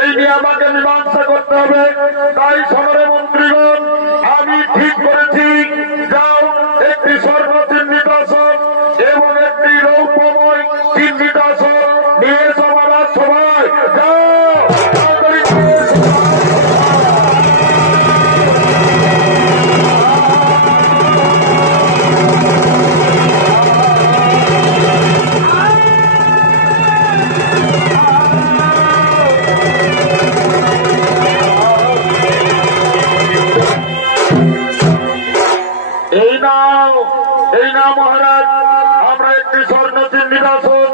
এই নিয়ে আমাকে মীমাংসা করতে হবে। তাই শহরে মন্ত্রীগণ আমি ঠিক করেছি, যাও একটি স্বর্ণ চিহ্নিত আসন এবং একটি রৌপ্যময় চিহ্নিত আসন নিয়ে এসো আমার রাজসভায়। যাও এই না মহারাজ, আমরা একটি স্বর্ণ চিহ্নিত আসন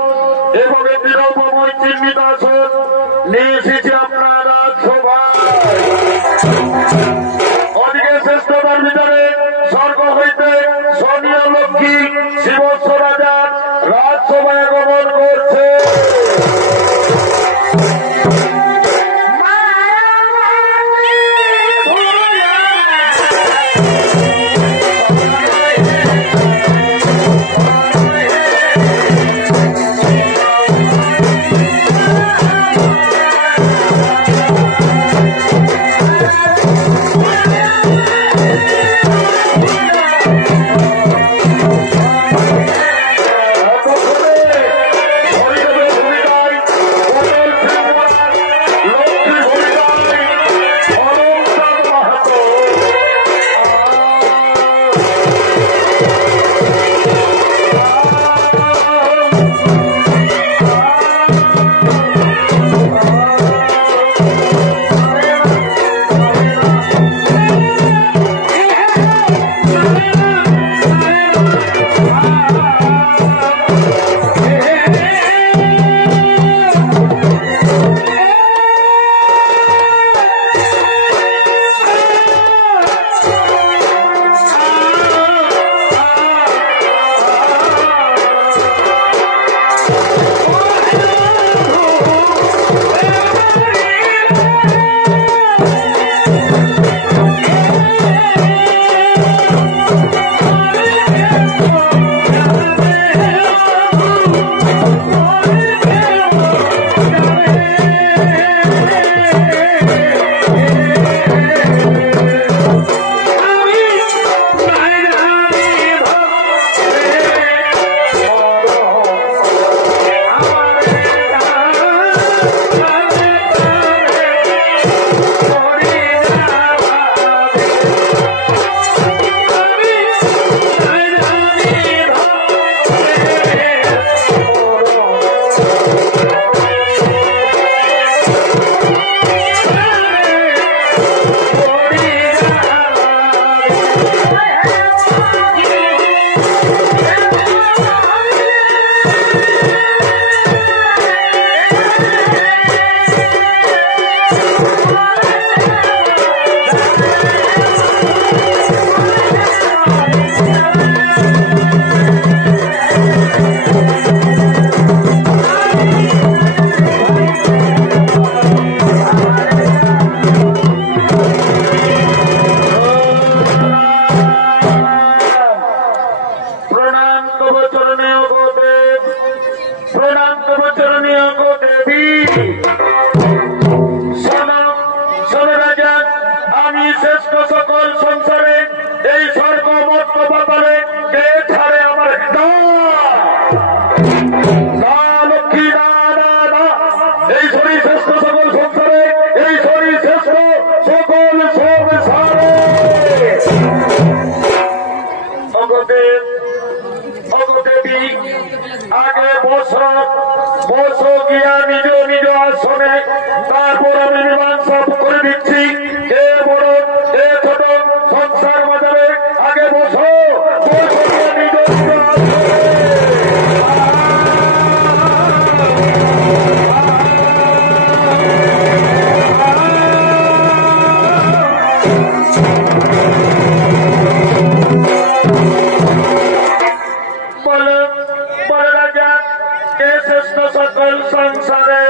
এবং একটি রৌপ্যময় চিহ্নিত আসন নিয়ে এসেছি আপনার রাজসভায়। অনেকে শ্রেষ্ঠতার ভিতরে স্বর্গ হইতে সোনিয়া লক্ষ্মী শিবস্ব রাজার রাজসভায় আগমন করছে। আগে বসো গিয়া নিজ নিজ আসনে, তারপর আমি মীমাংসা করে দিচ্ছি। এ বড় এ ছোট সংসার বাজারে আগে বসো গিয়া নিজ নিজ আসনে। সকল সংসারে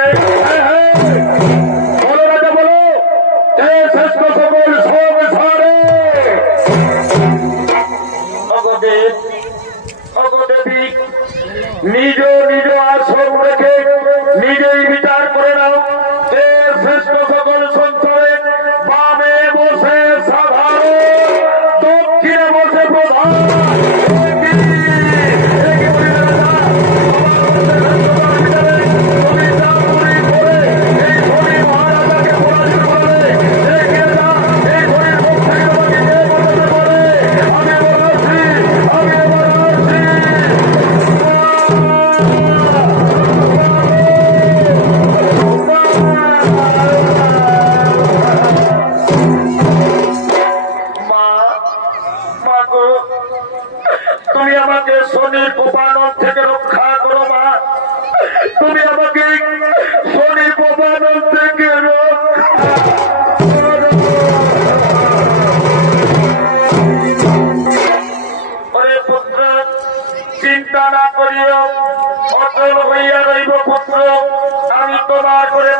বলো রাজা, বলো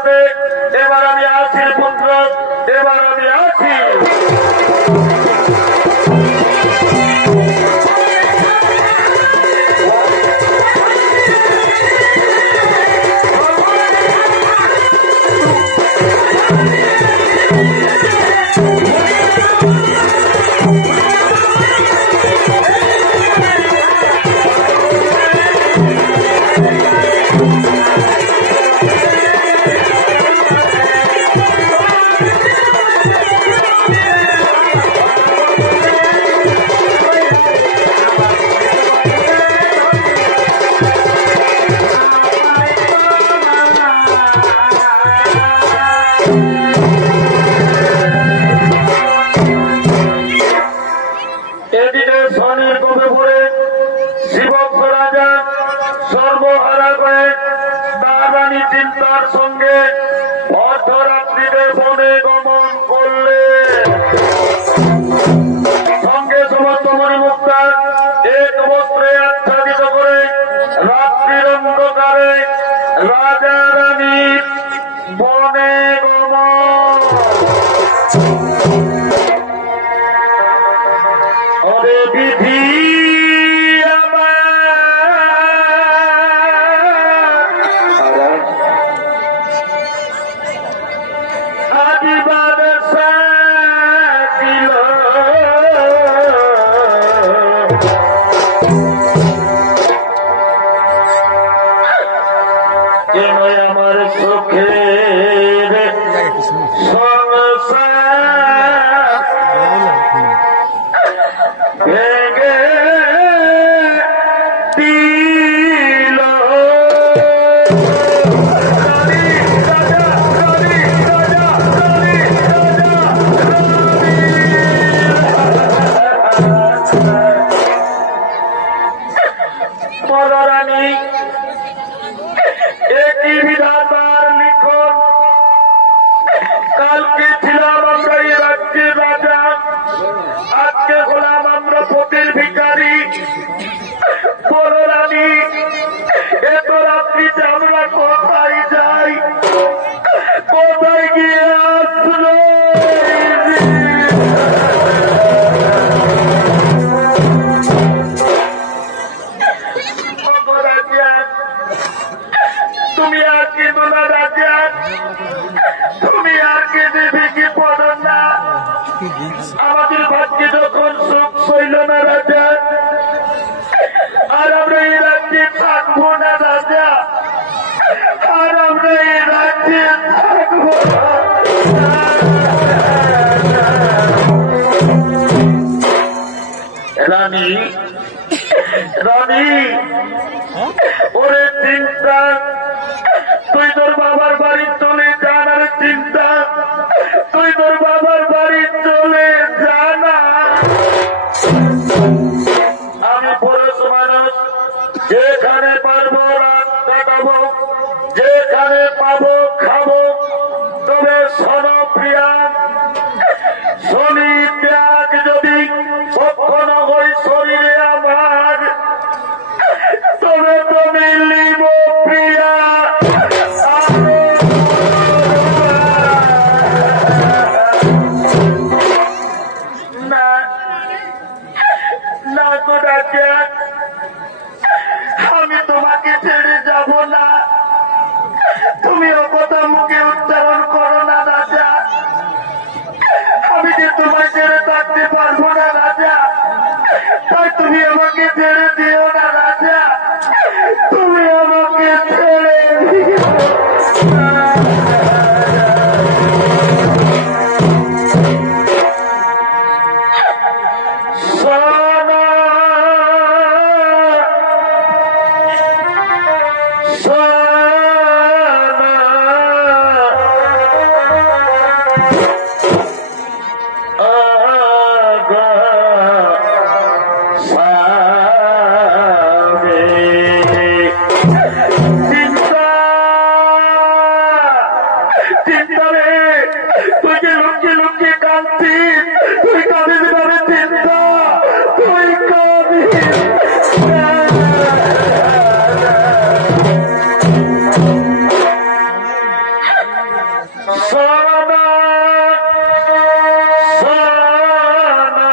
বলতে এবার আমি আছি পুত্র, এবার আমি আছি। এদিকে শনির কবে পড়ে শিবক রাজা সর্বহারা করে তার রানী চিন্তার সঙ্গে অর্ধরাত্রিতে বনে গমন করলে সঙ্গে সমস্ত মণিমুক্তা এক বস্ত্রে আচ্ছাদিত করে রাত্রির অন্ধকারে রাজা রানী বনে গমন। ওরে বিধি আদিবাদ সাকিল কেন আমার চোখের সংসার ভেঙে দিল। রানী একই বিধাতার লিখন, কালকে ছিলাম আমরা এই রাজ্যের রাজা, আজকে হলাম আমরা পথের ভিখারি। বলো রানী, এত রাত্রিতে আমরা কোথায় যাই, কোথায় গিয়ে আসলো? তুমি আর কি দোলা রাজা, তুমি আর কি দেবী কি পড়ো না? আমাদের ভাগ্যে যখন সুখ ছিল না রাজা, আর আমরা এই রাজ্যে থাকবো না রাজা, আর আমরা এই রাজ্যে থাকবো রানী। রানী ওরে চিন্তা, তুই তোর বাবার বাড়ি চলে জানার চিন্তা, তুই তোর বাবার বাড়ি চলে জানা। আমি পুরুষ মানুষ, যেখানে পারবো রাত কাটাবো, যেখানে পাবো খাবো। তবে শোনো প্রিয়া, শনি ত্যাগ যদি কখনো হয় শরীরে আমার, তবে তুমি লিব প্রিয়া না না গো রাজা, আমি তোমাকে ছেড়ে যাব না। তুমি ও কথা মুখে উচ্চারণ করো না রাজা, আমি যে তোমায় ছেড়ে থাকতে পারবো না রাজা, তাই তুমি আমাকে ছেড়ে দিও না রাজা, তুমি আমাকে ছেড়ে দিও। সোনা সোনা আগা সাবে চিন্তা চিন্তা রে, তুই যে লুকিয়ে লুকিয়ে কাঁদছিস, তুই কাঁদিস না রে চিন্তা, তুই কাঁদিস। সোনা সোনা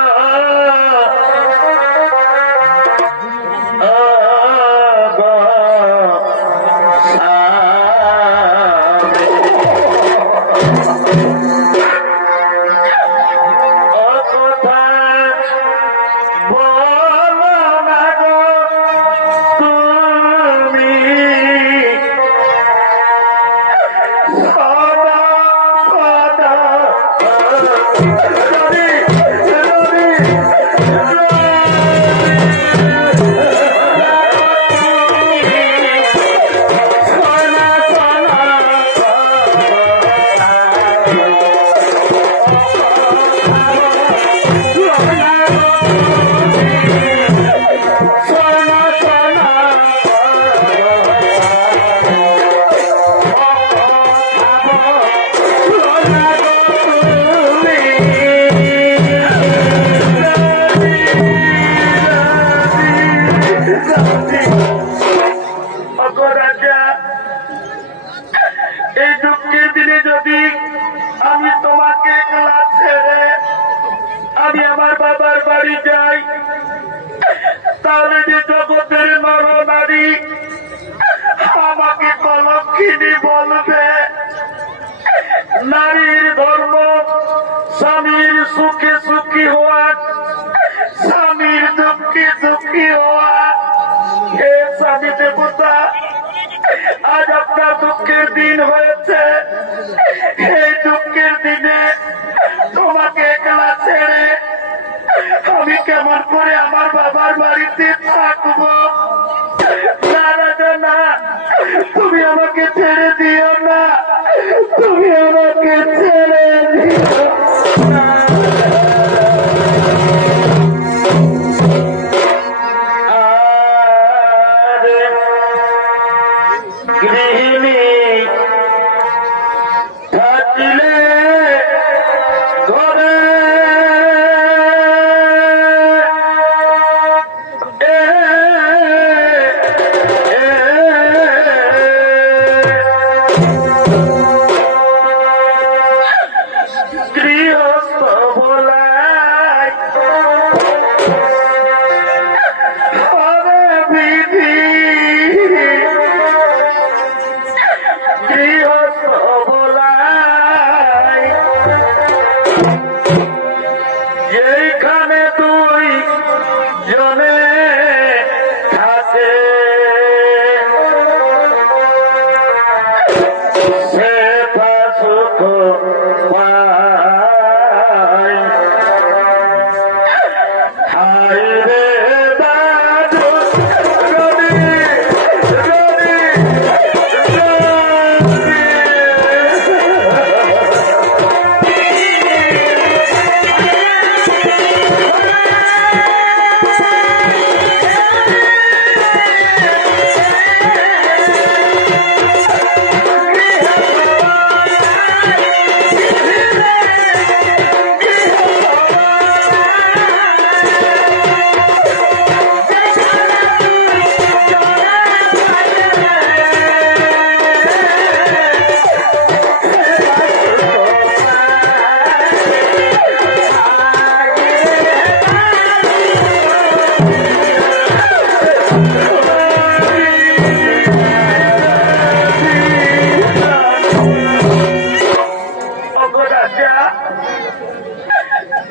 এই দুঃখের দিনে যদি আমি তোমাকে একলা ছেড়ে আমি আমার বাবার বাড়ি যাই, তাহলে যে জগতের নর নারী আমাকে কলঙ্কিনী বলবে। নারীর ধর্ম স্বামীর সুখে সুখী হওয়া, স্বামীর দুঃখে দুঃখী হওয়া। হে স্বামী দেবতা, আজ আপনার দুঃখের দিন হয়েছে। এই দুঃখের দিনে তোমাকে একলা ছেড়ে আমি কেমন করে আমার বাবার বাড়িতে থাকবো? না রাজা না, তুমি আমাকে ছেড়ে দিও না, তুমি আমাকে ছেড়ে দিও। গৃহিণী থাকিলে ঘরে গৃহস্থ বলাই হবে বিধি, গৃহস্থ বলাই যেখানে তুই জনে থাকে সেটা সুখ পাই। হায় রে দাদু রবি রবি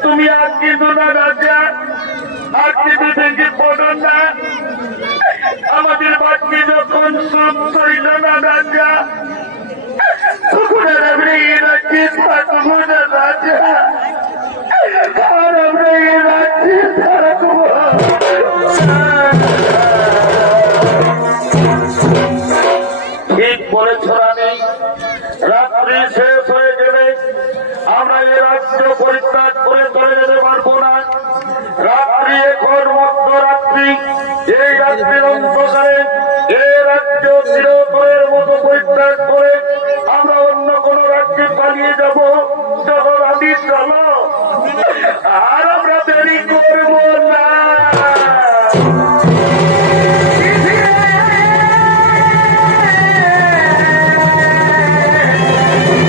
তুমি আর কিন্তু না রাজা, আর কিন্তু ভেঙে পড়ো না। আমাদের বাচ্চা যখন সুখ ছিল না রাজা, তখন আমরা এই রাজ্যে থাকবো না রাজা, আর আমরা এই রাজ্যে থাকবো। ঠিক বলেছ রানী, রাত্রি শেষ হয়ে গেলে আমরা এই রাজ্য পরিত্যাগ করে চলে যেতে পারবো না। রাত্রি এখন মধ্যরাত্রি, এই রাত্রির অন্ধকারে এই রাজ্য চিরতরের মতো পরিত্যাগ করে আমরা অন্য কোন রাজ্যে পালিয়ে যাব। চলো রানী চলো, আর আমরা দেরি করবো না।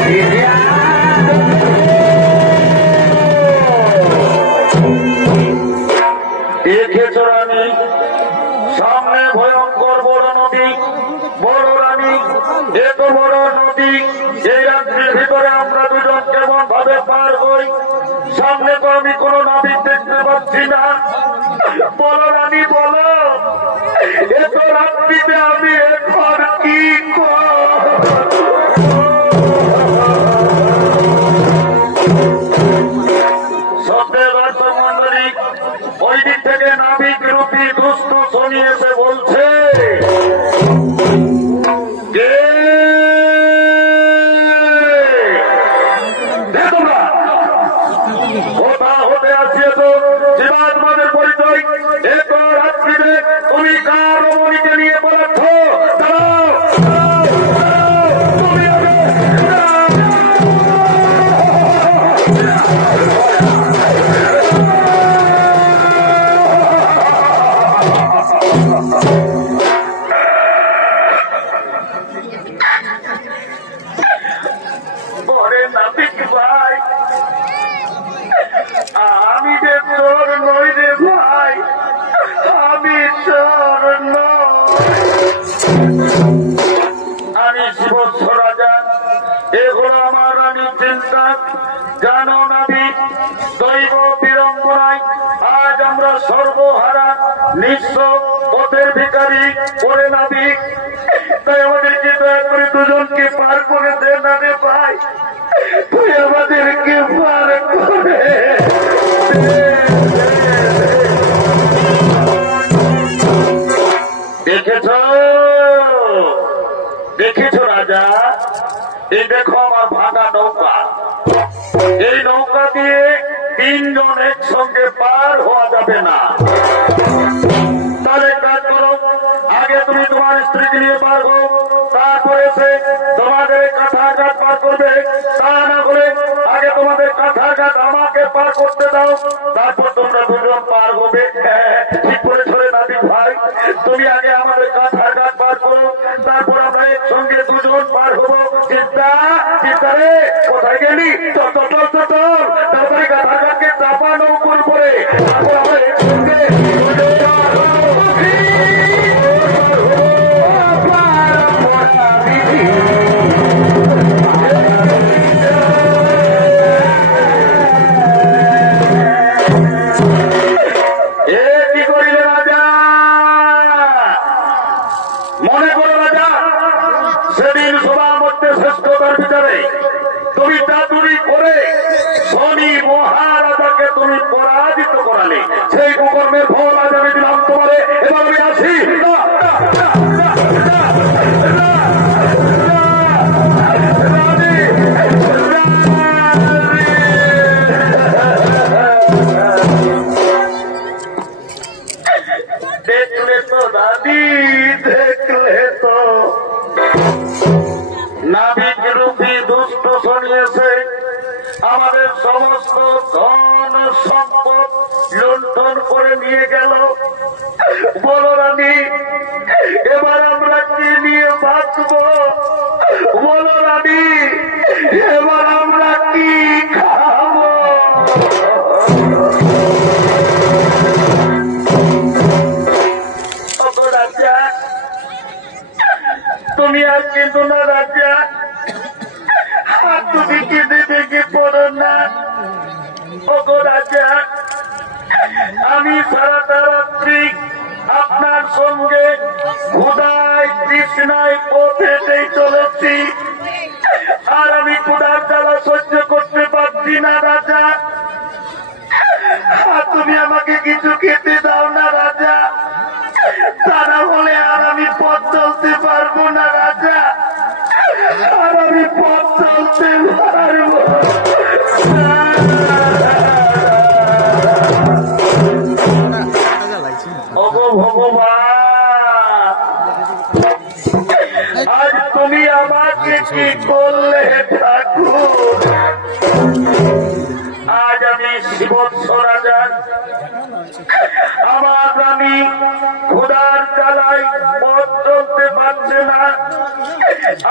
Yeah. আমরা দুজন কেমন ভাবে পার হই? সামনে তো আমি কোনো নাবিক দেখতে পাচ্ছি না। বলো রানী বলো, এত রাত্রিতে আমি এখন কি মন্ডলী? ওই দিক থেকে নাবিক রূপী দুষ্ট শনি এসে বলছে, কোথা হতে আসিয়েছ? জীবাদ তোমাদের পরিচয়। এত রাত্রিতে তুমি কার রমণীকে নিয়ে পড়াচ্ছ? আমি যে চোর নই রে ভাই, আমি চোর আমি শিবচ্ছ রাজা। এগুলো আমার আমি চিন্তা জানো নাবিক, দৈব বিড়ম্বনায় আজ আমরা সর্বহারা নিঃস্ব পথের ভিখারি করে নাবিক। তাই আমাদেরকে দয়া করে দুজনকে পার করে দে না রে ভাই, তুই আমাদেরকে পার করে। দেখেছ দেখেছ রাজা, এই দেখো আমার ভাঙা নৌকা। এই নৌকা দিয়ে তিনজন একসঙ্গে পার হওয়া যাবে না। তাহলে কাজ করো, আগে তুমি তোমার স্ত্রীকে নিয়ে পারবো, তারপরে সে তোমাদের কাঁথাঘাট পার করবে। তা না করে আগে তোমাদের কাঁথাঘাট আমাকে পার করতে দাও, তারপর তোমরা দুজন পার হবে। ঠিক করে ছড়ে নাবিক ভাই, তুমি আগে আমাদের কাঁথাঘাট পার করো, তারপর আমরা একসঙ্গে দুজন পার হবো। চিন্তা চিন্তা রে, কোথায় গেলি? তাড়াতাড়ি কাঁথাঘাটকে চাপা নৌকোর উপরে, তারপর আমরা একসঙ্গে তুমি দাদুরি করে শনি মহারাজাকে তুমি পরাজিত করালে। সেই কুকর্মের ফল আজ আমি দিলাম তোমারে। এবার আমি আসি। দেখলে তো দাদি, দেখলে তো নাবিক রূপী দুষ্ট শনিয়েছে আমাদের সমস্ত ধন সম্পদ লুণ্ঠন করে নিয়ে গেল। বলো রানী, এবার আমরা কি নিয়ে বাঁচব? বলো রানী, এবার আমরা কি খাবো? রাজা, তুমি আর কিন্তু না রাজা, তুমি কেঁদে দেখে পড়ো না। ওগো রাজা, আমি সারাটা রাত্রি আপনার সঙ্গে ক্ষুধায় তৃষ্ণায় পথেতেই চলেছি, আর আমি ক্ষুধার জ্বালা সহ্য করতে পারছি না রাজা। তুমি আমাকে কিছু খেতে দাও না রাজা, তা না হলে আর আমি পথ চলতে পারবো না রাজা, আর আমি পথ চলতে পারবো। ভগবান, আজ তুমি আমাকে কি করলে ঠাকুর? আজ আমি শিবচ্ছ রাজা, আমার আমি ক্ষুধার জ্বালায় পথ চলতে পারছে না।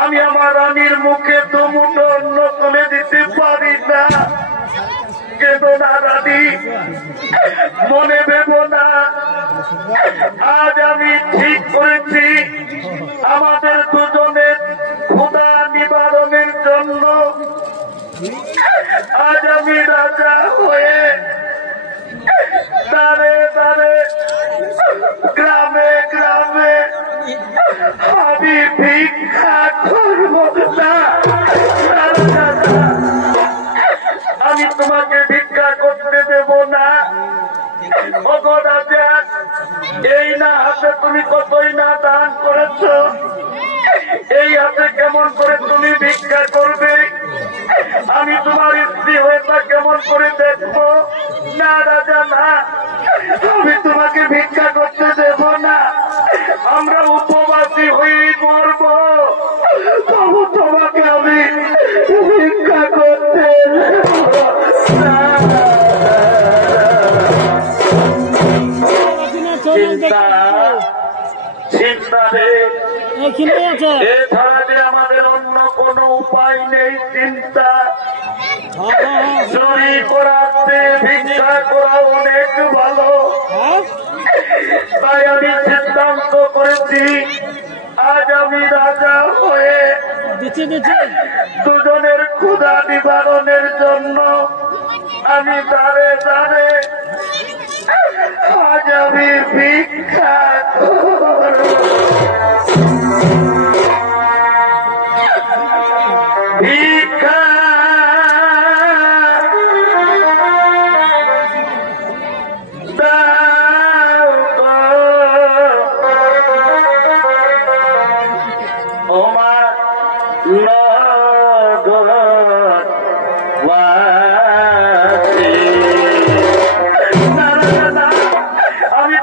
আমি আমার রানীর মুখে দুমুঠো অন্ন তুলে দিতে পারি না। কেঁদো না রানী, মনে ভেবো না। আজ আমি ঠিক করেছি আমাদের দুজনের ক্ষুধা নিবারণের জন্য আজ আমি রাজা হয়ে দাঁড়ে দাঁড়ে গ্রামে গ্রামে আমি ভিক্ষা করবো না। আমি তোমাকে ভিক্ষা করতে দেব না। রাজা, এই না হাতে তুমি কতই না দান করেছ, এই হাতে কেমন করে তুমি ভিক্ষা করবে? আমি তোমার স্ত্রী হয়ে তা কেমন করে দেখবো? না রাজা না, আমি তোমাকে ভিক্ষা করতে দেব না। আমরা উপবাসী হয়েই মরব, তবু তোমাকে আমি ভিক্ষা করতে দেব না। চিন্তা চিন্তা রে, এছাড়া যে আমাদের অন্য কোনো উপায় নেই। চিন্তা চুরি করাতে ভিক্ষা করা অনেক ভালো, তাই আমি সিদ্ধান্ত করেছি আজ আমি রাজা হয়ে দুজনের ক্ষুধা নিবারণের জন্য আমি দাঁড়ে দাঁড়ে আজ আমি ভিক্ষা করব। ভিক্ষা দাও গো মা নগরবাসী। আমি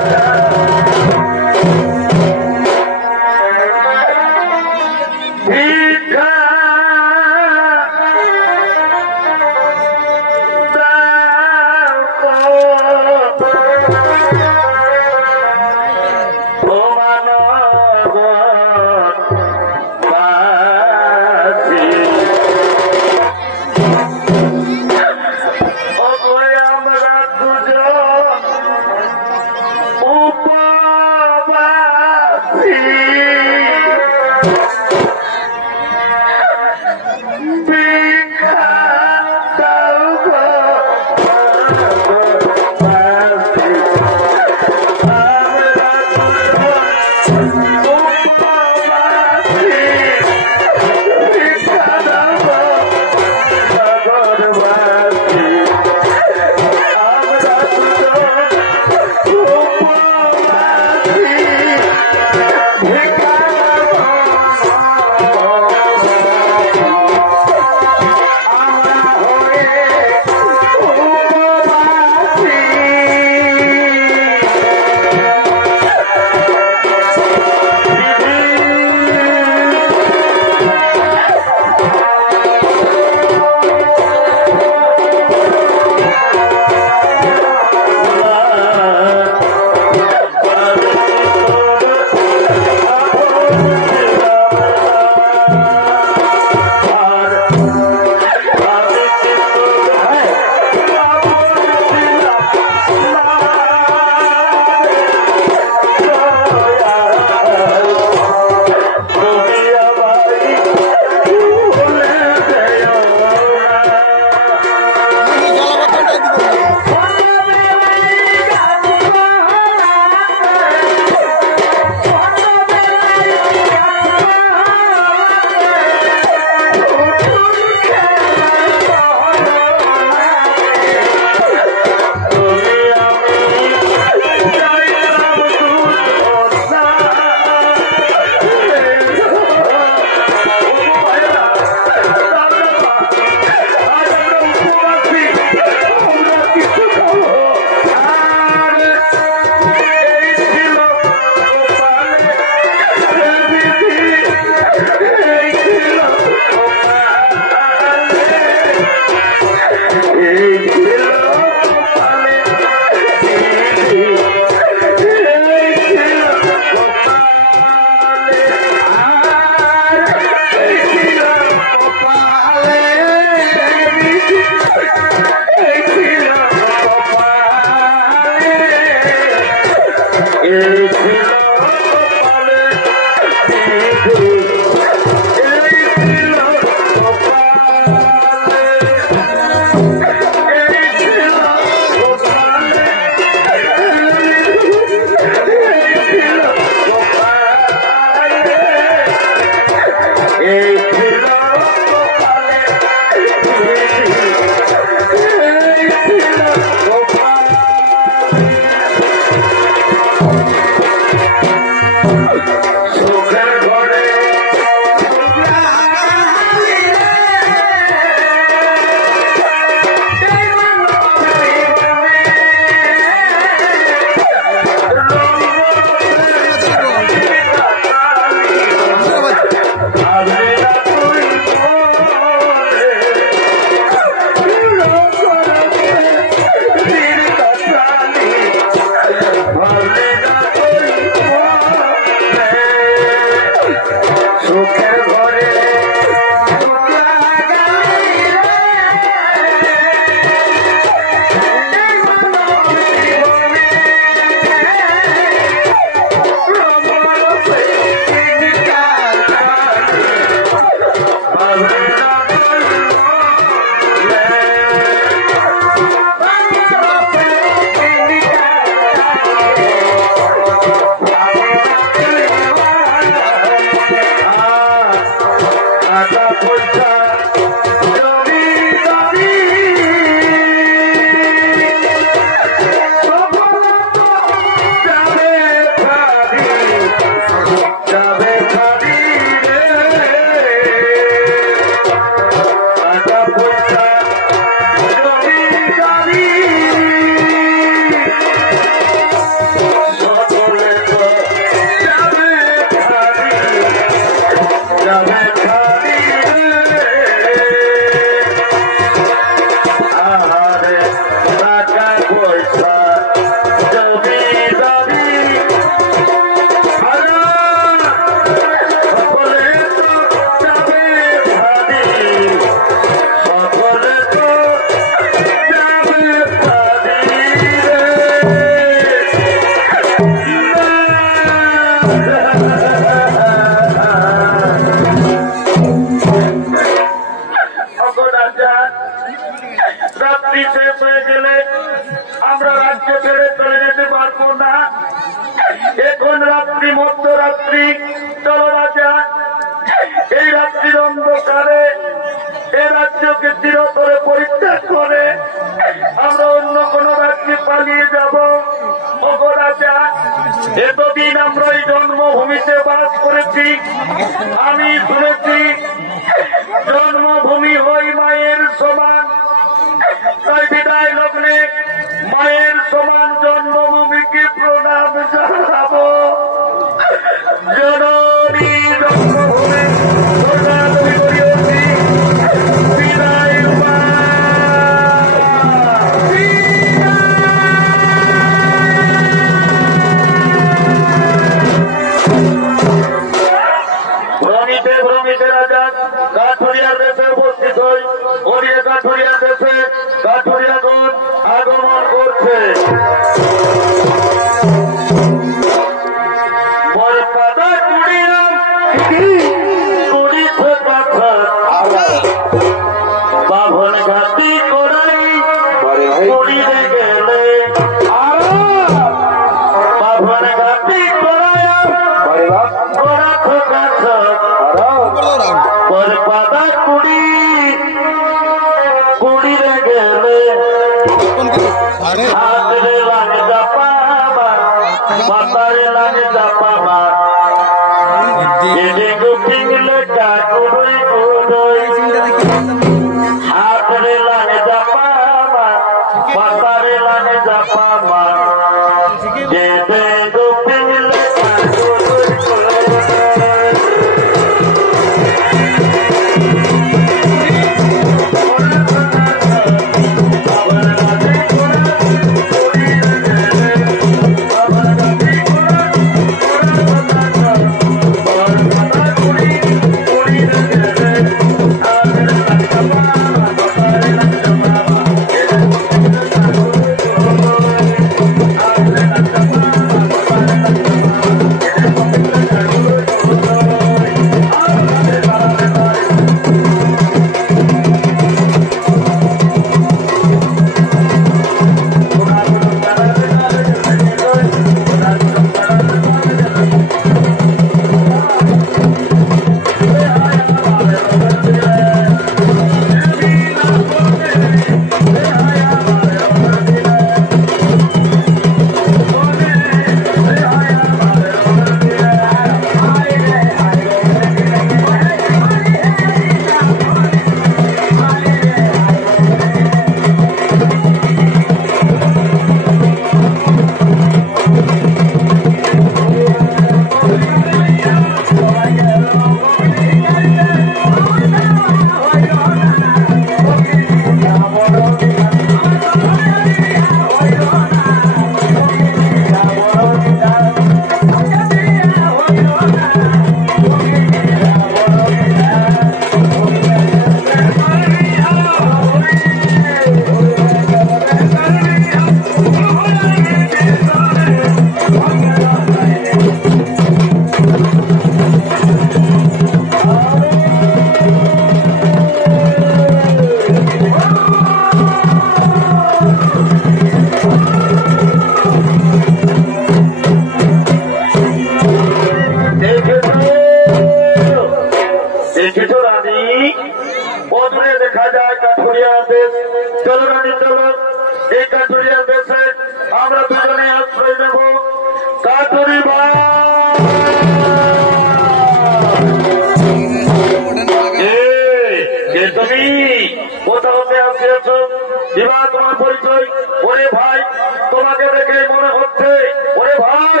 তোমাকে দেখে মনে হচ্ছে ওরে ভাই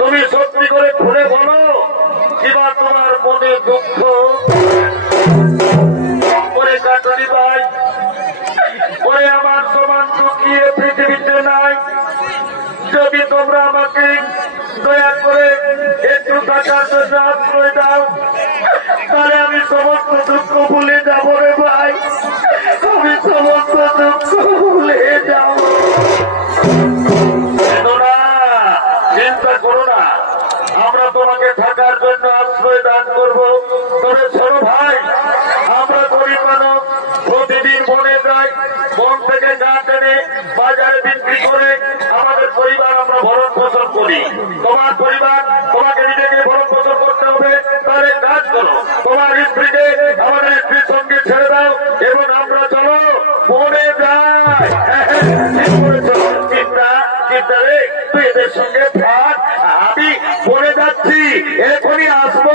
তুমি সত্যি করে খুলে বলো কিবা তোমার মনে দুঃখ ওরে কাটুরি ভাই ওরে আমার সমান দুঃখিয়ে পৃথিবীতে নাই যদি তোমরা আমাকে দয়া করে একটু টাকার জন্য আশ্রয় দাও তাহলে আমি সমস্ত দুঃখ ভুলে যাবো রে ভাই আমি সমস্ত দুঃখ ভুলে যাব চিন্তা করো না আমরা তোমাকে থাকার জন্য আশ্রয় দান করবো তবে শোনো ভাই আমরা গরিব মানুষ প্রতিদিন বনে যাই বন থেকে গাছ এনে বাজারে বিক্রি করে আমাদের পরিবার আমরা ভরণ পোষণ করি তোমার পরিবার তোমাকে নিজেকে ভরণ পোষণ করতে হবে তাহলে কাজ করো তোমার স্ত্রীকে আমাদের স্ত্রীর সঙ্গে ছেড়ে দাও এবং আমরা চলো বনে যাই চিন্তা চিন্তা রে তুই এদের সঙ্গে থাক আমি বনে যাচ্ছি এখনই আসবো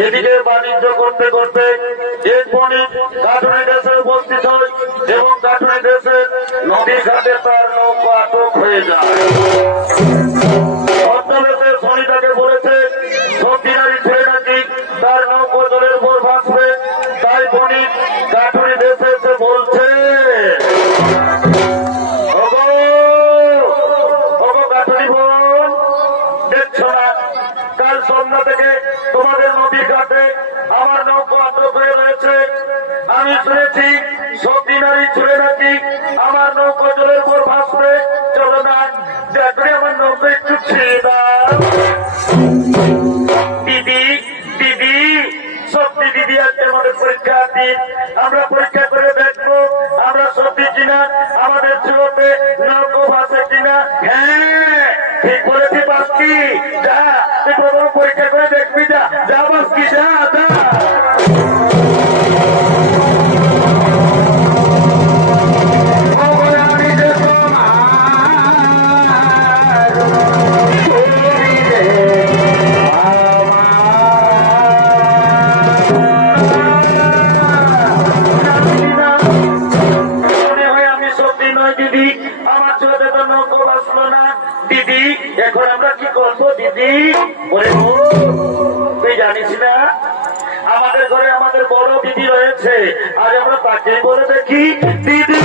এদিকে বাণিজ্য করতে করতে এক বণিক কাঠুরি দেশে উপস্থিত হয় এবং কাঠুরি দেশের নদী ঘাটে তার নৌকা আটক হয়ে যায় অর্থবেশে শনি তাকে বলেছে সত্যিনারী ছেলে নাকি তার নৌকা জলের উপর ভাসবে তাই বণিক কাঠুরি দেশে এসে বলছে কাঠুরি বোন দেখছো না কাল সন্ধ্যা থেকে তোমাদের নদীর ঘাটে আমার নৌকা আটক হয়ে রয়েছে আমি শুনেছি সত্যি নারী ছুড়ে নাকি আমার নৌকা জলের উপর ভাসবে চলো না দেখলে আমার নৌকা একটু ছেড়ে দাও দিদি দিদি সত্যি দিদি আজকে আমাদের পরীক্ষার দিন আমরা পরীক্ষা করে দেখবো আমরা সত্যি কিনা আমাদের চুলোতে নৌকা ভাসে কিনা হ্যাঁ ঠিক বলেছি বাস্কি যা তুই প্রথম পরীক্ষা করে দেখবি যা যা বাস্কি যা যা এখন আমরা কি করবো দিদি তুই জানিস না আমাদের ঘরে আমাদের বড় দিদি রয়েছে আজ আমরা তাকেই বলে দেখি দিদি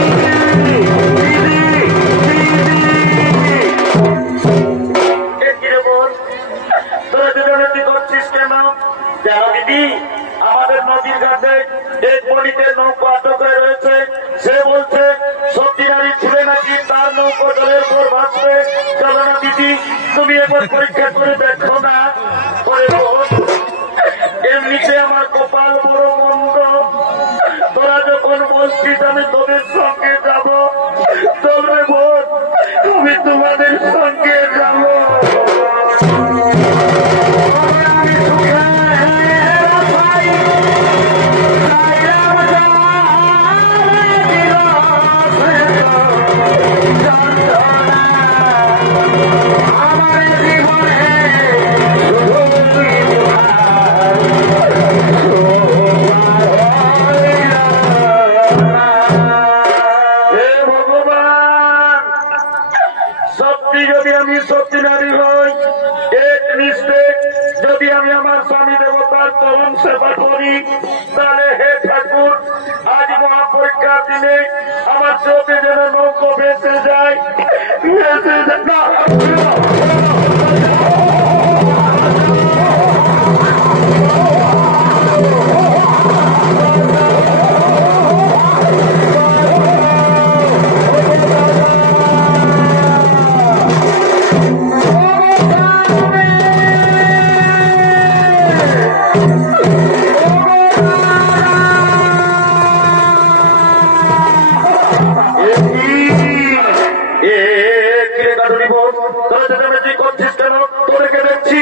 কিরে বল তোরা দুজনে করছিস কেন জানো দিদি আমাদের নদীর ঘাটে এক বণিকের নৌকা আটক হয়ে রয়েছে সে বলছে সত্যি নারী ছুড়ে নাকি তার নৌকা জলের উপর ভাসবে চলো না দিদি তুমি এবার পরীক্ষা করে দেখো না করে এমনিতে আমার কপাল বড় মন্দ তোরা যখন বলছিস আমি তোদের সঙ্গে যাব তবে বোন আমি তোমাদের সঙ্গে যাব যদি আমি আমার স্বামী দেবতার চরণ সেবা করি তাহলে হে ঠাকুর আজ মহাপরীক্ষার দিনে আমার চোখে যেন নৌকো ভেসে যায় চেঁচামেচি করছিস কেন? তোদেরকে দেখছি।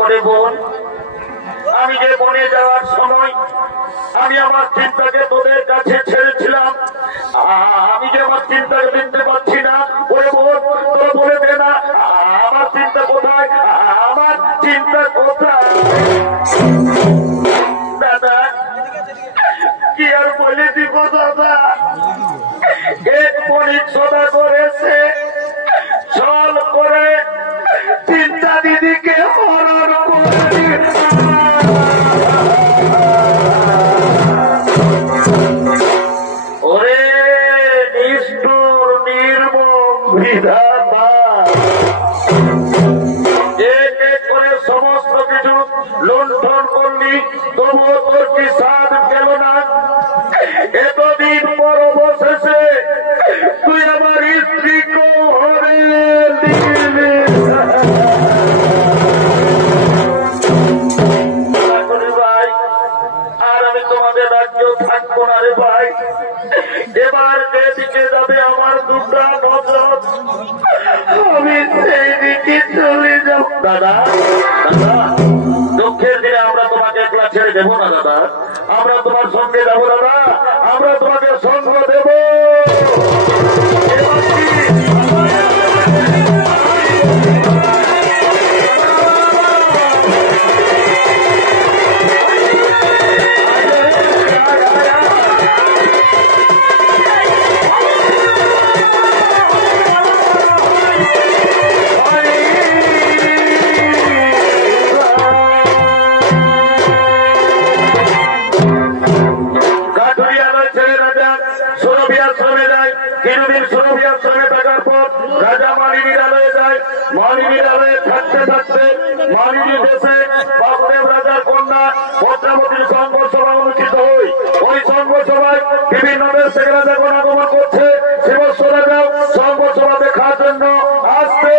ওরে বোন, আমি যে বনে যাওয়ার সময় আমি আমার চিন্তাকে তোদের কাছে ছেড়েছিলাম, আমি যে আমার চিন্তাকে নিতে পারছি না। ওরে বোন, তোরা বলে দে না আমার চিন্তা কোথায়, আমার চিন্তা কোথায়? দাদা কি আর বলে দিব দাদা, এক বণিক সদা করেছে ছল করে চিন্তা দিদিকে হরণ করে। ওরে নিষ্ঠুর নির্মম বিধাতা, এক এক করে সমস্ত কিছু লুণ্ঠন করলি, তবুও তোর কি সাধ গেল না? এতদিন পর অবশেষে তুই আমার স্ত্রীকে হরে দিলি। ভাই আর আমি তোমাদের রাজ্য থাকবো না রে ভাই। এবার যেদিকে যাবে আমার দুটা নজর, আমি সেই দিকে চলে যাব। দাদা দাদা, দুঃখের দিনে আমরা তোমাকে একলা ছেড়ে দেবো না দাদা, আমরা তোমার সঙ্গে যাবো দাদা, আমরা তোমাকে সঙ্গ দেব। থাকতে থাকতে মালিনী দেশে বাবুদেব রাজার কন্যা ভদ্রাবতীর সংঘসভা অনুষ্ঠিত হয়। ওই সংঘসভায় বিভিন্ন দেশ থেকে রাজা গণাগমন করছে। শিবস্ব রাজাও সংঘসভা দেখার জন্য আসবে।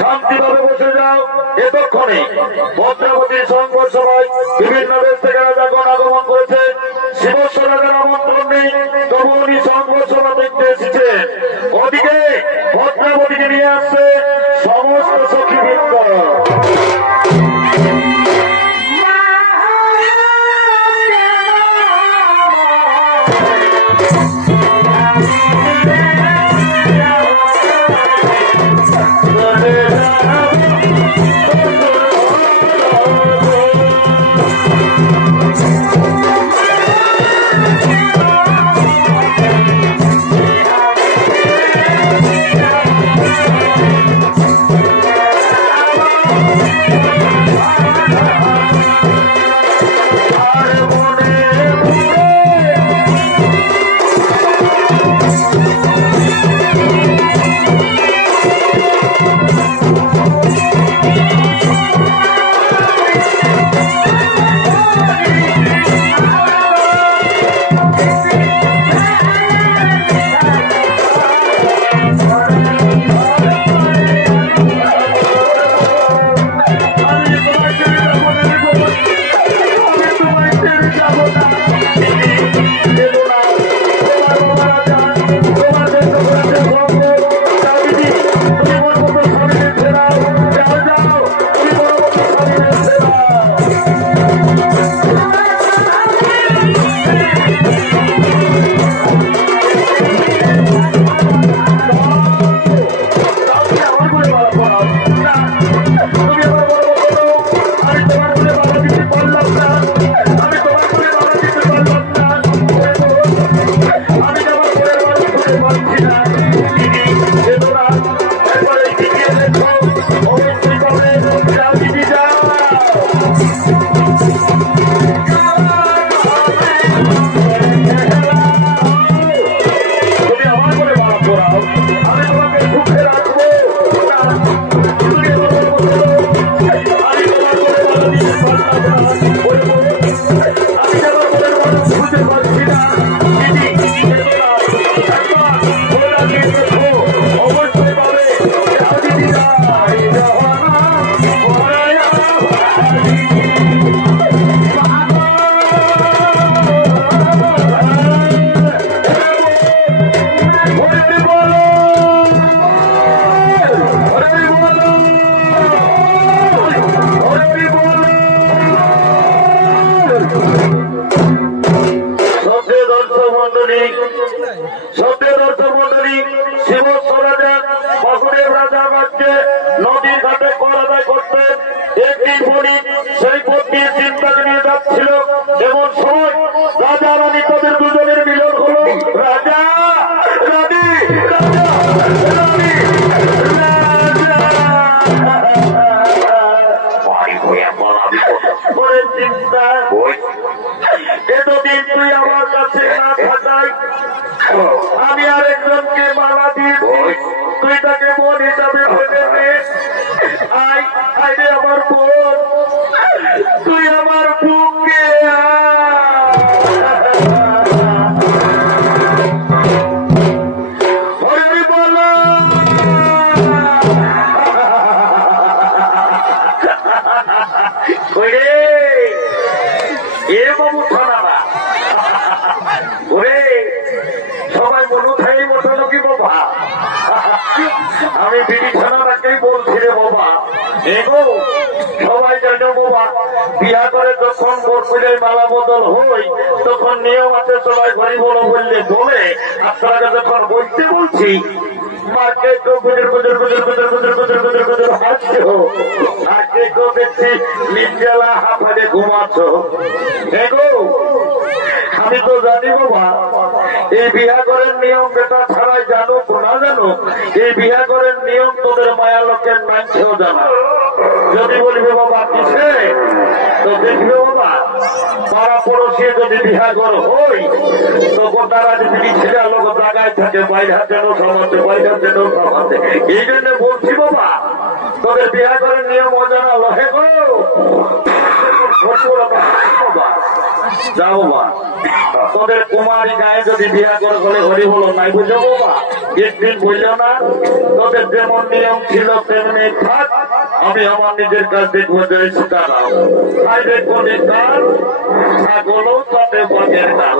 শান্তিভাবে বসে যাও। এতক্ষণে ভদ্রাবতী সংঘ সভায় বিভিন্ন দেশ থেকে রাজাগণ আগমন করেছে। শিবস্ব রাজার আমন্ত্রণ নেই, তবু উনি সংঘ সভা দেখতে এসেছেন। ওদিকে ভদ্রাবতীকে নিয়ে আসছে সমস্ত সখীবৃন্দ। নদীর ঘাটে কর আদায় করতেন। একটি বণিক সেই পথ দিয়ে চিন্তাকে নিয়ে যাচ্ছিল। এমন সময় রাজা রানী তাদের দুজনের মিলন হল। রাজা রানী চিন্তা এতদিন তুই আমার কাছে না থাকায় আমি আরেকজনকে মালা দিয়েছি। তুই তাকে বোন হিসাবে ভেবে নে। আইরে আমার বোন, তুই আমার বুকে বলো এ বাবু থানা ওরে সবাই মনু খাই মতো নাকি বাবা। আমি বিড়ি থানাটাকেই বলছি রে বাবা। এগো সবাই জানো বাবা, বিয়া করে যখন বরপুজায় মালা বদল হই তখন নিয়ম আছে সবাই ঘরে বলো বললে বলে। আপনারা যখন বলতে বলছি মাকে তো গুজর গুজর গুজর গুজর গুজর গুজর গুজর গুজর হাসছ, আর কে কেউ দেখছি নির্জলা হাফাজে ঘুমাচ্ছ। এগো আমি তো জানি বাবা, এই বিয়া করেন নিয়ম বেটা ছাড়াই জানুক না জানুক, এই বিয়া করেন নিয়ম তোদের মায়া লোকের নাইছেও জানো। যদি বলবে বাবা কিসে, তো দেখবে বাবা পাড়া পড়োশি যদি বিয়া কর হই তখন তারা যদি ছেলে লোক জায়গায় থাকে বাইরে যেন সমাজে বাইরে যেন সমাজে। এই জন্য বলছি বাবা তোদের বিয়া করেন নিয়ম অজানা লহে গো বাবা। যাও মা তোদের কুমারী গায়ে যদি বিয়া করে বলে হরি হলো নাই বুঝো বাবা একদিন বুঝলো না তোদের যেমন নিয়ম ছিল তেমনি থাক আমি আমার নিজের কাছ দেখবো যে দাঁড়াও তাই দেখবো কাল ছাগলও তবে বনের ডাল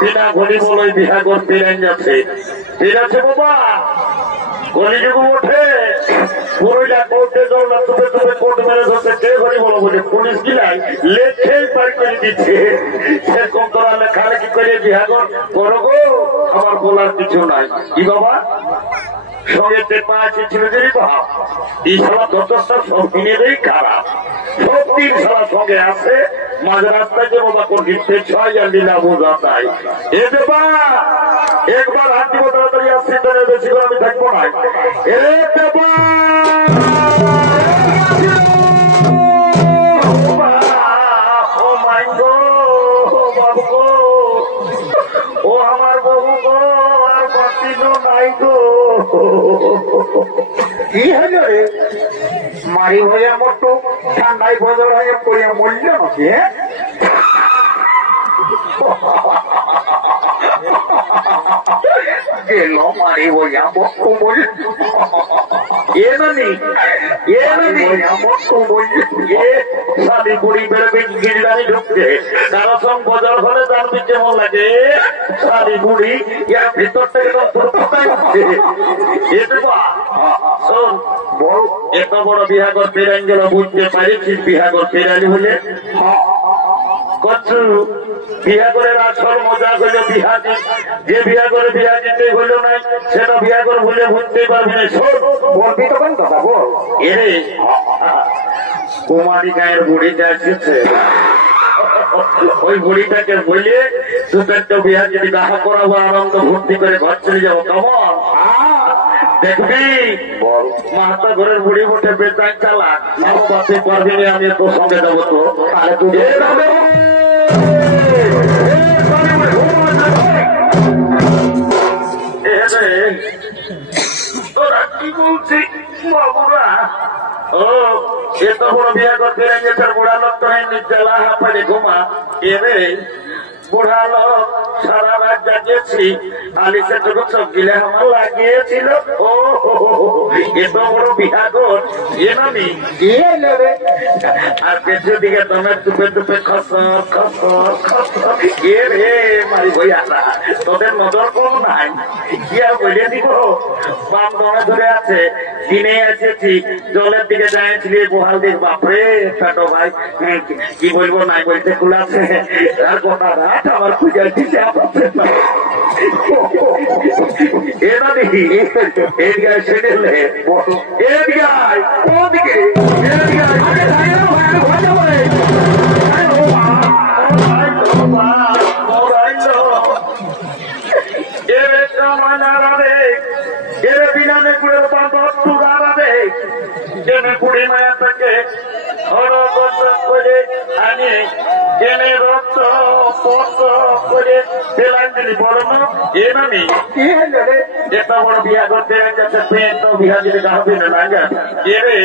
বিনা ঘড়ি বলে বিহা করতে যাচ্ছে ঠিক আছে বাবা গলিযুগ ওঠে পুরুলিয়া কোর্টে জল তুপে তুপে কোর্ট মেরে ধরতে কে ঘড়ি বলো বলে পুলিশ গিলাই লেখেই পার করে দিচ্ছে সেরকম তোরা লেখালেখি করে বিহা করো গো আমার বলার কিছু নাই কি বাবা সঙ্গে টেপা আছে ছিল যদি ভাব এই সালা দশটা সব দিনেরই খারাপ সব দিন সালা সঙ্গে আছে মাঝ রাস্তায় যে বাবা কোন গিফটে ছয় আর লীলা বোঝা তাই এ দেবা একবার হাত দিব তাড়াতাড়ি আসছি তাহলে বেশি করে আমি থাকবো না এ দেবা ও মাই গো বাবু গো ও আমার বহু গো আর বাতিনো নাই গো কি হলো রে মারি হয়ে আমার তো ঠান্ডায় বদল হয়ে পড়ে মরল নাকি গেল মারি হইয়া বক্ষ মরল এ নানি বক্ষ মরল শাড়ি বুড়ি বেরোবে গিরিদানি ঢুকছে কারো সঙ্গ বদল হলে তার কেমন লাগে শাড়ি বুড়ি ইয়ার ভিতর থেকে শোন বল এত বড় বিহাগর ফেরান গেল বুঝতে পারিছিস বিহাগর ফেরানি হলে কচ্ছু বিহা করে আসল মজা হইল বিহা যে বিহা করে বিহা দিতে হইল নাই সেটা বিহা করে ভুলে বুঝতেই পারবি না শোন বলবি তখন কথা বল এরে কুমারী গায়ের বুড়িটা এসেছে ওই বুড়িটাকে বলে দুটো বিহা যদি দেখা করাবো আনন্দ ভর্তি করে ঘর চলে যাবো কেমন দেখবি মাহাতো ঘরের বুড়ি উঠে বেতায় চালাক বাসে পারবি না আমি তোর সঙ্গে যাবো তো তাহলে তুই তোরা কি বলছি বাবুরা ও এত বড় বিয়া করতে গেছে বুড়া লোক তো জ্বালা হাঁপাড়ে ঘুমা এরে বুড়া লোক সারা রাত জাগিয়েছি আলিসে টুকু চোখ গিলে আমার লাগিয়েছিল ও এত বড় বিয়া কর এ নামি নেবে আর পেছনের দিকে দমের টুপে টুপে খসর খসর খসর এ রে মারি ভইয়া তোদের নজর কম নাই কি আর বলে দিব বাম দমে ধরে আছে দিনে এসেছি জলের দিকে যাইছিলি বহাল দিক বাপরে ছোটো ভাই কি বলবো নাই বলতে কুলাছে আর গোটা রাত আমার খুঁজে দিচ্ছে এটা দেখি এদিকে সেটেলে এদিকে ওদিকে এর বিনানে কুড়ের পাঁচ দাঁড়াবে জেনে কুড়ি মায়া থেকে করে আনি জেনে রক্ত পক্ষ করে তেলাঞ্জলি বড় এ নামি এত বড় বিয়া করতে যাচ্ছে পেট তো বিহা দিলে গাহবে না লাগে এরে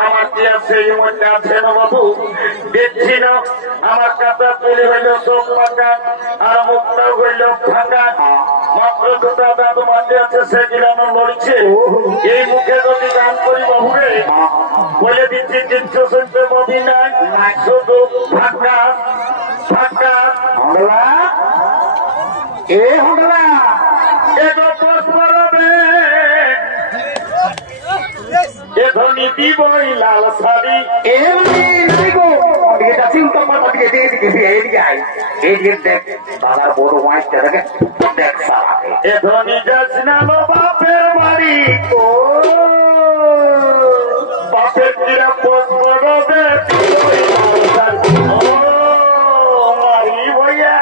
আমার কি আছে মধ্যে আছে না বাবু দেখছি না আমার কাপড় তৈরি হইল চোখ পাকা আর মুখটাও হইল ফাঁকা মাত্র দুটা দাদু মাঝে আছে সে গিলানো লড়ছে এই মুখে যদি গান করি বাবুরে বলে দিচ্ছি তিনশো শুনতে পাবি নাই শুধু ফাঁকা ফাঁকা হলা এ হলা এ ধনী দিবই লাল শাড়ি বাবার বড় মাইটা দেখে দেখ এ ধনী যাস না বাপের বাড়ি ও বাপের কিরা পোষ বড়বে মারি ভইয়া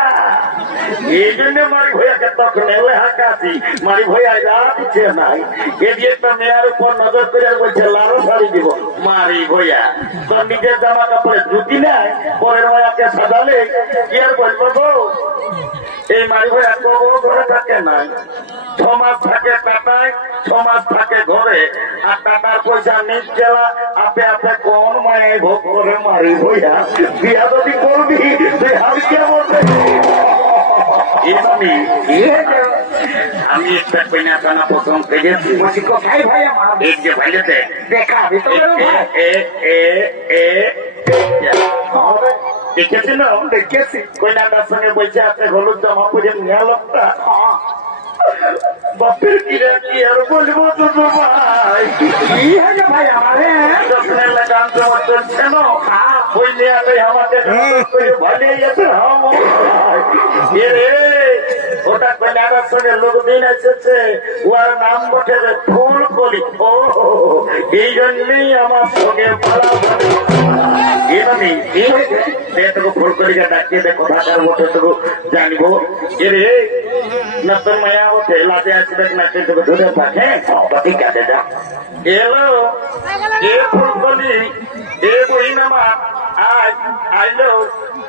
এই জন্য মারি ভইয়াকে তখন এলে হাঁকাছি মারি ভইয়া যা দিচ্ছে নাই এদি একটা মেয়ের উপর নজর করে বলছে লাল শাড়ি দিব মারি ভইয়া তোর নিজের জামা কাপড়ে ধুতি নেয় পরের মায়াকে সাজালে কি আর বলবো গো এই মারি ভাই ঘরে থাকে নাই, 6 মাস থাকে টাটায়, 6 মাস থাকে ঘরে। আর টাটার পয়সা নিজ গেলা আপে আপে কোন মায়াই ভোগ করে মারি ভইয়া বিয়া যদি করবি তুই আমি কেমন আমি একটা কইনা টানা পছন্দ পেয়েছি কোথায় ভাই আমার এই যে ভাইলেতে দেখা দেখেছি না দেখেছি কইনাটার সঙ্গে বসে আছে হলুদ জামা পরে নিয়ে লোকটা বাপের কিরা কি আর বলবো তো ভাই কি হয়েছে ভাই আমারে স্বপ্নের লাগান তোমার চলছে না ওই নিয়ে আমাকে ভালোই আছে ওটা কইনাটার সঙ্গে লোকদিন এসেছে ওর নাম বটে ফুলকলি। ও এই জন্যই আমার সঙ্গে ভালো ফুলকলিকে ডাকিয়ে দে কথাটার মধ্যে তবু জানবো এরে নতুন মায়া ওঠে লাটে আসবে নাচে তোকে ধরে থাকে ঠিক আছে যা এলো এ ফুলকলি এ বহিনামা আজ আইলো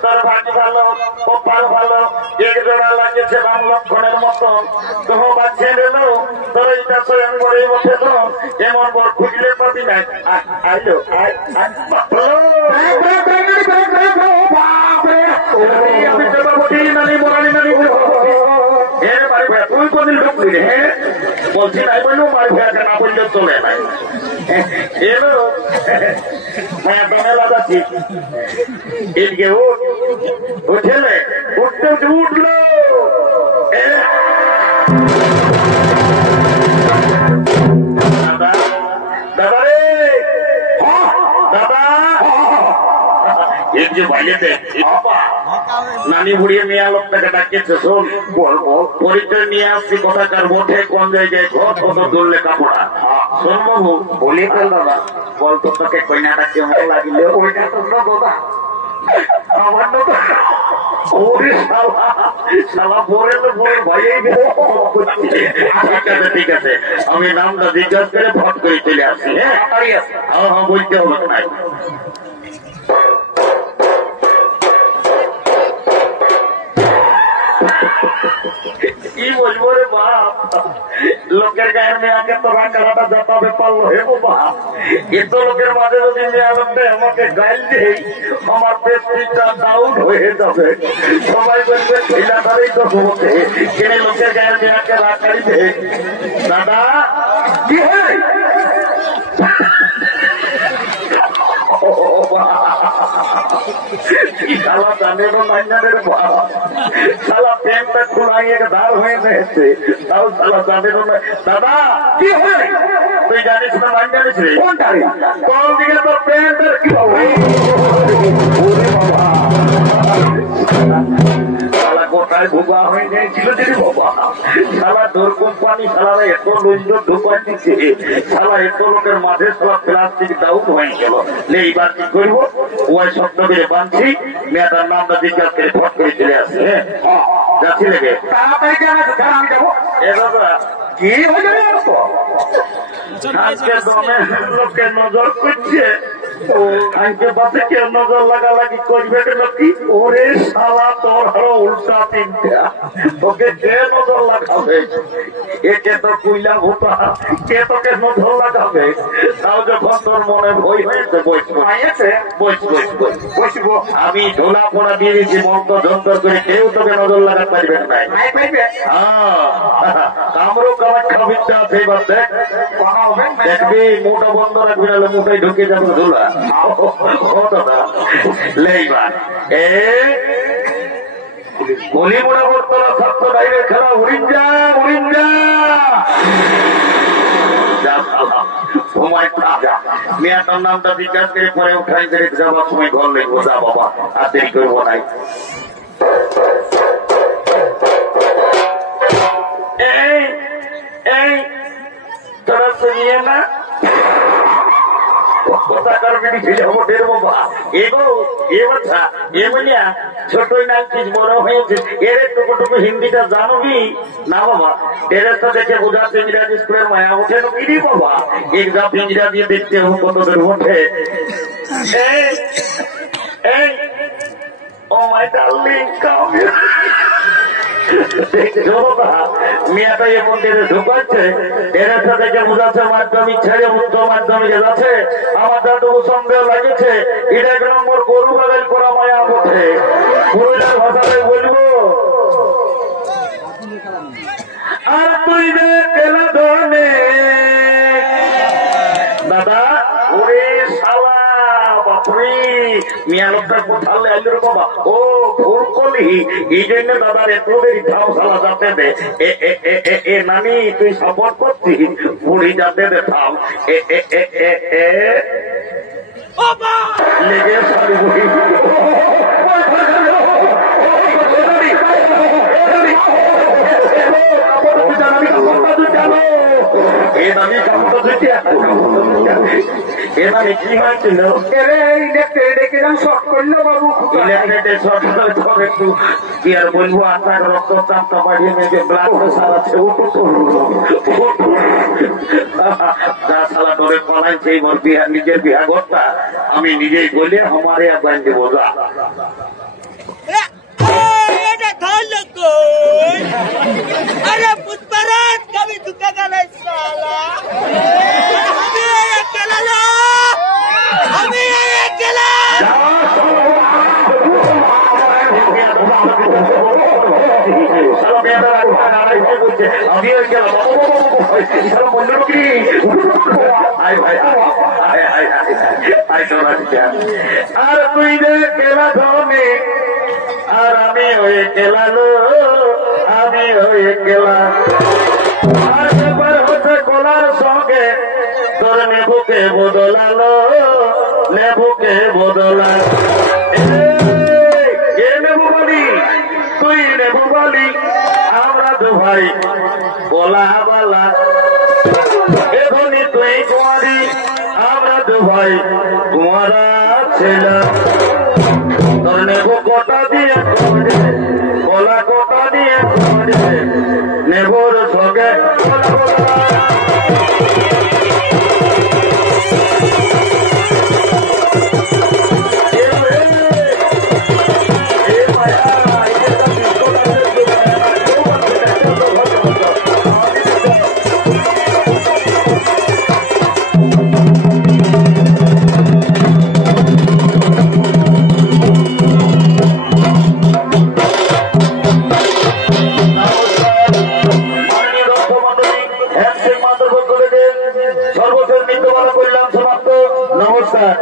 তোর ভাগ্য ভালো কপাল ভালো এক জোড়া লাগেছে রাম লক্ষণের মতন তোহ বাচ্চা এলো তোর এইটা স্বয়ং বড়ই বসে তো এমন বড় খুঁজলে পাবি না আইলো আমি দেবা বটি নানি মোরানি নানি তুই কোনদিন ঢুকলি রে হ্যাঁ বলছি নাই বললো মার ভয়াকে না বললেও চলে নাই এলো হ্যাঁ দমে লাগাচ্ছি এদিকে উঠেলে উঠতে উঠে উঠলো দাদা দাদা রে দাদা এই যে বাইরেতে নানি বুড়িয়ে মেয়া লোকটাকে ডাকিয়েছে শোন বলবো পরিচয় নিয়ে আসছি কথাকার মোটে কোন জায়গায় ঘর কত দূর লেখাপড়া শোন বাবু বলি ফেল দাদা বলতো তোকে কইনাটা কেমন লাগিলে ওইটা তো দাদা আমার দাদা ওরে শালা পরে তো বড় ভাইয়াই ঠিক আছে আমি নামটা জিজ্ঞাসা করে ভট করে চলে আসছি হ্যাঁ হ্যাঁ বলতে হবে নাই কি বলবো রে বাপ লোকের গায়ের মেয়াকে তোরা কারাটা জেতাবে পারলো হে বাপ এত লোকের মাঝে যদি মেয়া লোকটা আমাকে গাইল দেই আমার পেস্টিটা ডাউন হয়ে যাবে সবাই বলবে ছেলেটারই তো ঘুমোতে কেন লোকের গায়ের মেয়াকে রাখারি দে দাদা কি হয় শালা জানের মাইনারের শালা প্যান্টটা খোলাই এক ধার হয়ে গেছে তাও শালা জানের দাদা কি হয় তুই জানিস না মান জানিস রে কোনটা কোন দিকে তোর প্যান্টের কি হবে শালা গোটায় ভোগা হয়ে গিয়েছিল যে বাবা শালা দোর কোম্পানি শালারা এত লইল ঢোকান দিচ্ছে শালা এত লোকের মাঝে শালা প্লাস্টিক ডাউন হয়ে গেল এইবার কি করবো ওই শব্দ করে বাঁধছি মেয়েটার নামটা জিজ্ঞাসা করে ফট করে চলে আসছে হ্যাঁ যাচ্ছি লেগে তাড়াতাড়ি আমি যাবো এ দাদা কি হয়ে আজকে দমের লোককে নজর করছে আজকে বাসে কেউ নজর লাগালাগি করবে নাকি ওরে শালা তোর আরো উল্টা তিনটা তোকে কে নজর লাগাবে একে তো কুইলা ভূতা কে তোকে নজর লাগাবে তাও যখন তোর মনে ভয় হয়েছে বসবো আমি ঢোলা পোড়া দিয়ে দিয়েছি মন্ত্র যন্ত্র করে কেউ তোকে নজর লাগাতে পারবেন না কামড়ো কামাখ্যা বিদ্যা আছে এবার দেখ দেখবি মোটা বন্ধ রাখবি নাহলে মোটাই ঢুকে যাবে ঢোলা লেইবার গলি মোড়া বর্তলা ছাত্র বাইরে খেলা উড়িঞ্জা মেয়েটার নামটা জিজ্ঞাসা করে পরে উঠাই করে যাবার সময় ঘর লেগবো যা বাবা আর দেরি করবো নাই এই তোরা শুনিয়ে না ছোটই নাইছিস বড় হয়েছে এর টুকু হিন্দিটা জানবি না বাবা ড্রেসটা দেখে বোঝাচ্ছে ইংরাজি স্কুলের মায়া ওঠে কি বাবা এক্সাম ইংরাজি দেখতে হবে কত দূর ওঠে ও মাই ডার্লিং কাম মেয়েটা এ মন্দিরে ঢুকাচ্ছে এর থেকে বোঝাচ্ছে মাধ্যমিক ছেড়ে উচ্চ মাধ্যমিকে যাচ্ছে। আমার যতটুকু সন্দেহ লাগেছে এটা 1 নম্বর গরু বাগাই করা মায়া ওঠে। পুরুলিয়ার ভাষায় বলবো আর তুই যে কেলা ধনে দাদা ওরে শালা বাপরে মিয়া লোকটার কোথালে আইলো রে বাবা। ও ভুল করলি এই জন্য দাদার এত দেরি থাম শালা যাতে দে এ নানি তুই সাপোর্ট করছিস বুড়ি যাতে দে থাম লেগে সারি বুড়ি কি হয়েছিল কি আর বলবো আপনার রক্তচাপটা বাড়িয়ে মেয়েকে ব্লাড প্রেশার আছে যা সালা ধরে পালাইছে মোর বিহা নিজের বিহা ঘরটা আমি নিজেই বলে আমার একবার দেবো যা अरे पुष्पराज कभी झुकेगा नहीं साला हमें अकेला लो हमें अकेला আর তুই যে কেলা ধনে আর আমি হয়ে গেলালো আমি হয়ে গেলাম আর ব্যাপার হচ্ছে কলার সঙ্গে তোর নেবুকে বদলালো নেবুকে বদলাল এ নেবু বলি তুই নেবু বলি আমরা তো ভাই বলা বালা এখনই তুই কুমারী আমরা তো ভাই কুমারা ছিলাম তোর নেবু কোটা দিয়ে কলা কোটা দিয়ে নেবুর সঙ্গে সর্বশেষ মৃত্যুবরণ করলাম সমাপ্ত। নমস্কার।